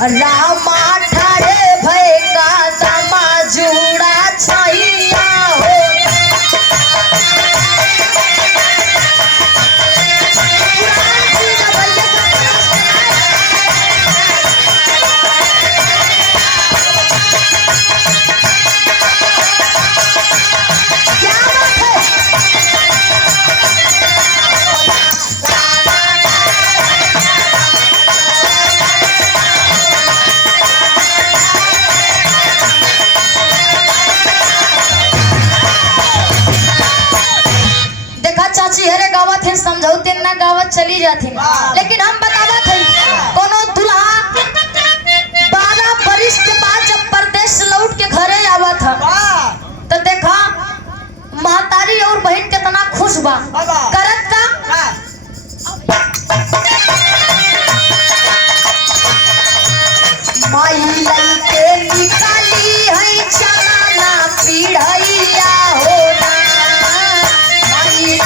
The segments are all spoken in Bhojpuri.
रामा ठाड़े भय का दमा जुड़ा छैया हो। समझौते ना गावत चली जाती, लेकिन हम बतावत है कोनो दुल्हा 12 बरिस के बाद जब परदेश लौट के घरे आवा था तो देखा महतारी और बहन कितना खुश बा करत का माई लइके निकाली है चना पीढ़ैया हो ना। माई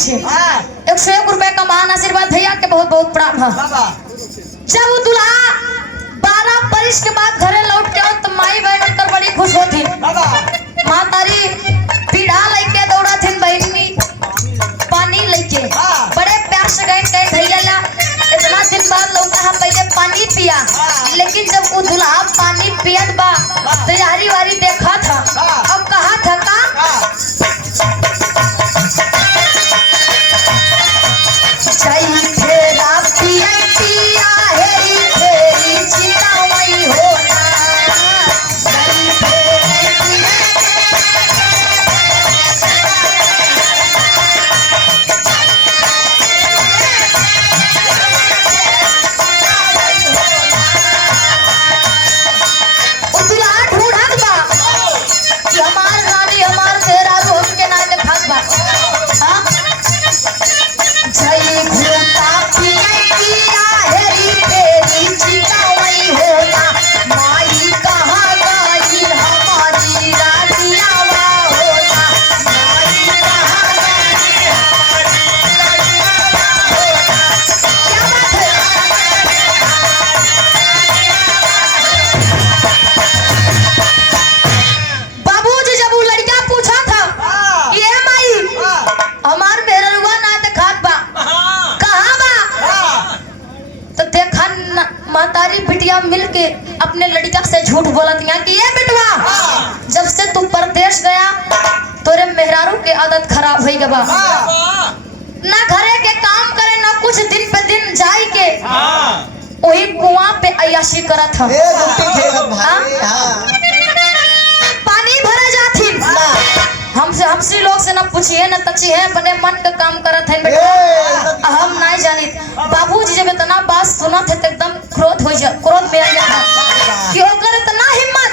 से 101 रुपए का महान आशीर्वाद भैया के बहुत बहुत प्रणाम। जब वो दुल्हा 12 बरिस के बाद घरे लौट के आओ तो माई बहन उनकर बड़ी खुश होती। माँ तारी पीढ़ा लेके दौड़ा थी बहन पानी लेके बड़े प्यार से गए कहे भैया ला इतना दिन बाद लौटा हम पहले पानी पिया, लेकिन जब वो दुल्हा पानी पियत बा तैयारी वारी देखा था अब कहा था का मिलके अपने लड़का से झूठ बोलत कि ये बेटवा जब से तू परदेश गया तोरे मेहरारू के आदत खराब हो गया, ना घरे के काम करे ना कुछ दिन पे दिन जाई के वही कुआं पे अय्याशी करत था। पानी भरे जाती हमसे लोग से ना पूछिए ना तचिए बने मन का काम करत है बेटा हम नहीं जानी। बाबूजी जब इतना बात सुना थे तो एकदम क्रोध में आ जाता कि ओकर इतना हिम्मत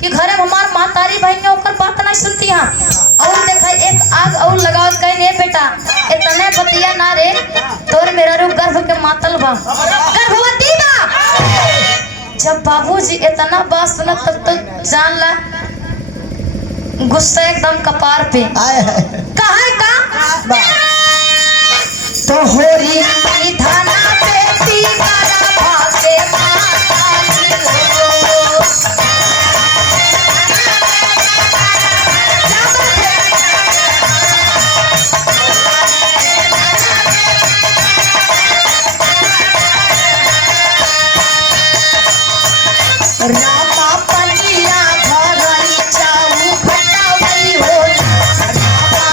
कि घरे हमार मातारी बहन ओकर बात नहीं सुनती हां। और देखा एक आग और लगाओ कहीं बेटा इतने बतिया ना रे तोर मेरा रू गर्भ के मातल बा गर्भवती बा। जब बाबूजी इतना बात सुना तब तो जान ला गुस्सा एकदम कपार पे कहा का तो होरी धाना बेटी करा भागे रामा पनिया भरई चाऊ खटावई हो रामा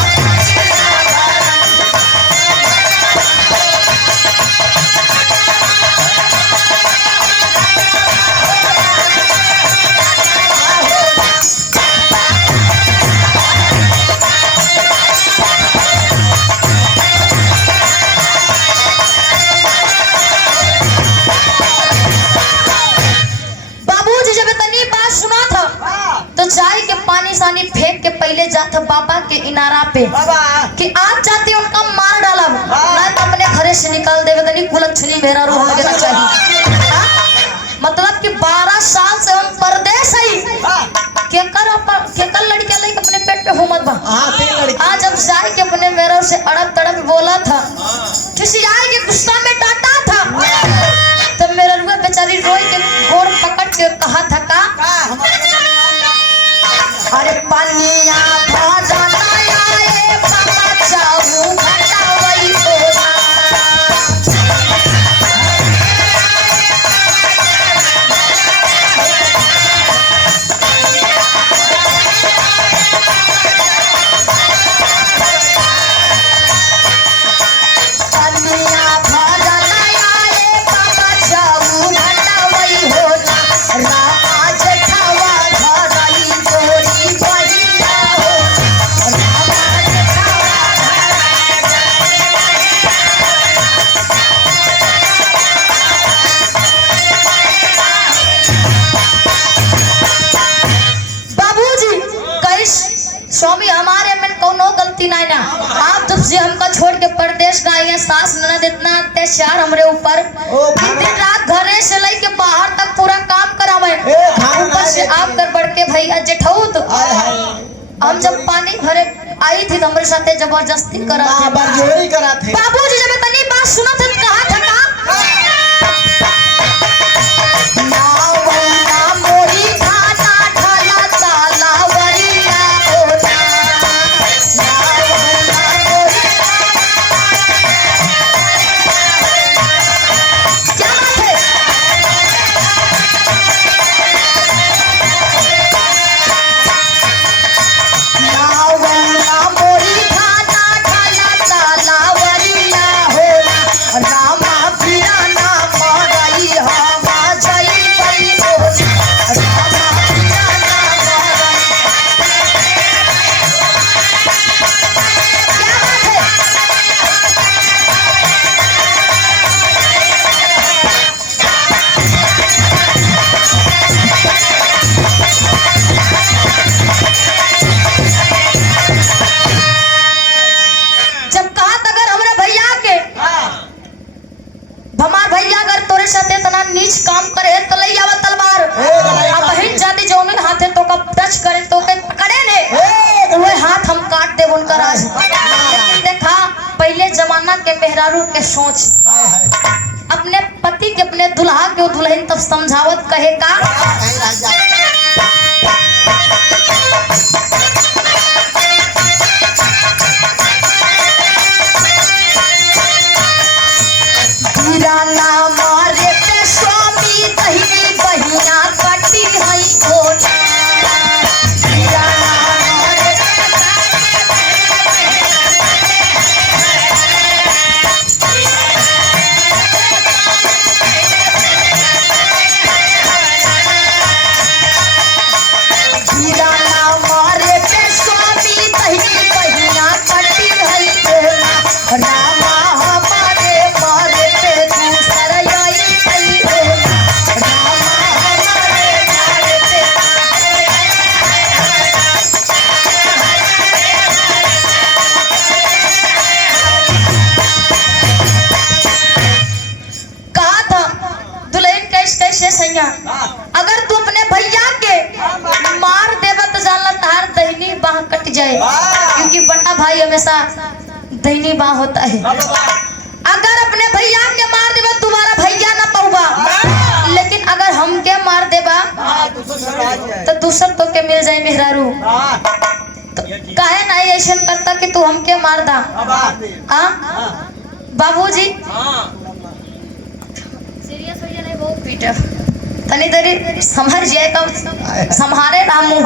पानी सानी फेंक के पहले जाता बाबा के इनारा पे कि आज जाती उनका मार डाला मैं तो अपने घरे से निकाल देवे तनी कुलच्छनी मेरा रो हो गया चाहिए। मतलब कि 12 साल से हम परदेश है केकर लड़कियां लेके अपने पेट पे हुमत बा। आज जब जाए के अपने मेरा से अड़ब तड़ब बोला था किसी आए के गुस्सा में डांटा था तब मेरा रुआ बेचारी रोई के गोड़ पकड़ के कहा था का अरे पानिया भजना आए बाबा चाहू घटा वही होना स्वामी हमारे में कोनो गलती नहीं ना आप तुझसे हमका छोड़ के परदेश गए सास ननद इतना अत्याचार हमरे ऊपर दिन रात घरे से लेके बाहर तक पूरा काम करावे ऊपर से आप कर बढ़ के भैया जेठौत हम जब पानी भरे आई थी तो हमारे साथ जबरदस्ती करा थे बाबूजी जब इतनी बात सुना थे कहा था का नीच काम करे तो ले आवा तलवार अब बहन जाति जो में हाथे तो कब टच करे तो के पकड़े ने वो हाथ हम काट दे उनका राज। लेकिन देखा पहले जमाना के मेहरारू के सोच अपने पति के अपने दुल्हा के दुल्हन तब समझावत कहे का अगर तू अपने भैया के मार देवा तो जानला तार दहिनी बाह कट जाए क्योंकि बड़ा भाई हमेशा दहिनी बाह होता है। अगर अपने भैया के मार देवा तुम्हारा भैया ना पहुआ लेकिन अगर हम के मार देवा तो दूसर तो के मिल जाए मेहरारू तो काहे नहीं ऐसा करता कि तू हमके मार दा बाबूजी सीरियस हो जाए नहीं वो पीटर तनी देरी संभर जाए कब संभारे रामू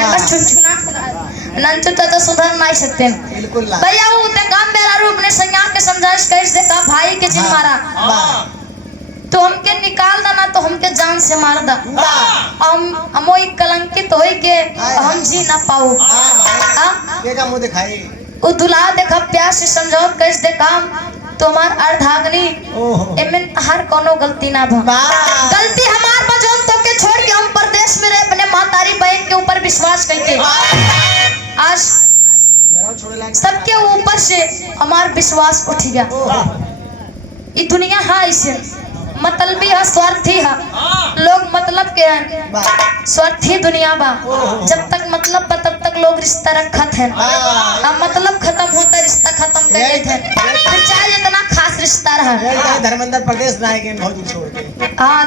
ऐसा छुनछुना नंचु तो सुधर नहीं सकते भैया वो ते काम मेरा रूप ने संज्ञा के समझाइश कैसे देखा भाई के जिन मारा तो हमके निकाल देना तो हमके जान से मार दा हम वो कलंकित होई के हम जी ना पाऊ के का मुंह दिखाई वो दुल्हा देखा प्यार से समझाओ कैसे देखा तुम्हार अर्धांगनी एमन हर कोनो गलती ना भा गलती हमार बजन तो के छोड़ के हम परदेश में रहे अपने मातारी बहन के ऊपर विश्वास करके आज मेरा छोड़े लायक सबके ऊपर से हमारा विश्वास उठ गया। ये दुनिया है ऐसे मतलबी है, स्वार्थी है, लोग मतलब के हैं, स्वार्थी दुनिया बा। जब तक मतलब बा तब तक लोग रिश्ता रखत हैं, अब मतलब खत्म होता रिश्ता खत्म कर देते हैं, फिर चाहे जितना खास रिश्ता रहा। धर्मेंद्र प्रदेश ना है बहुत दूर छोड़ के। हाँ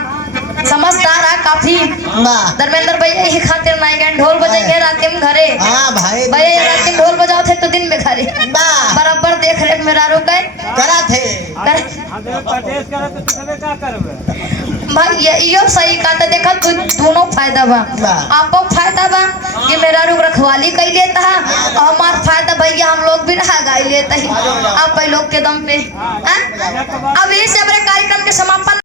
समझदार है काफी वाह धर्मेंद्र भैया यही खातिर नहीं गए ढोल बजाएंगे रात में घरे। हाँ भाई भैया रात में ढोल बजाओ थे तो दिन में घरे वाह बराबर देख रेख मेरा रुक गए करा थे भाई ये सही कहा था। देखा तू दोनों फायदा बा, आपको फायदा बा कि मेरा रुक रखवाली कर लेता है और हमारा फायदा भैया हम लोग भी रहा गाय लेता ही आप लोग के दम पे। अब इस हमारे कार्यक्रम के समापन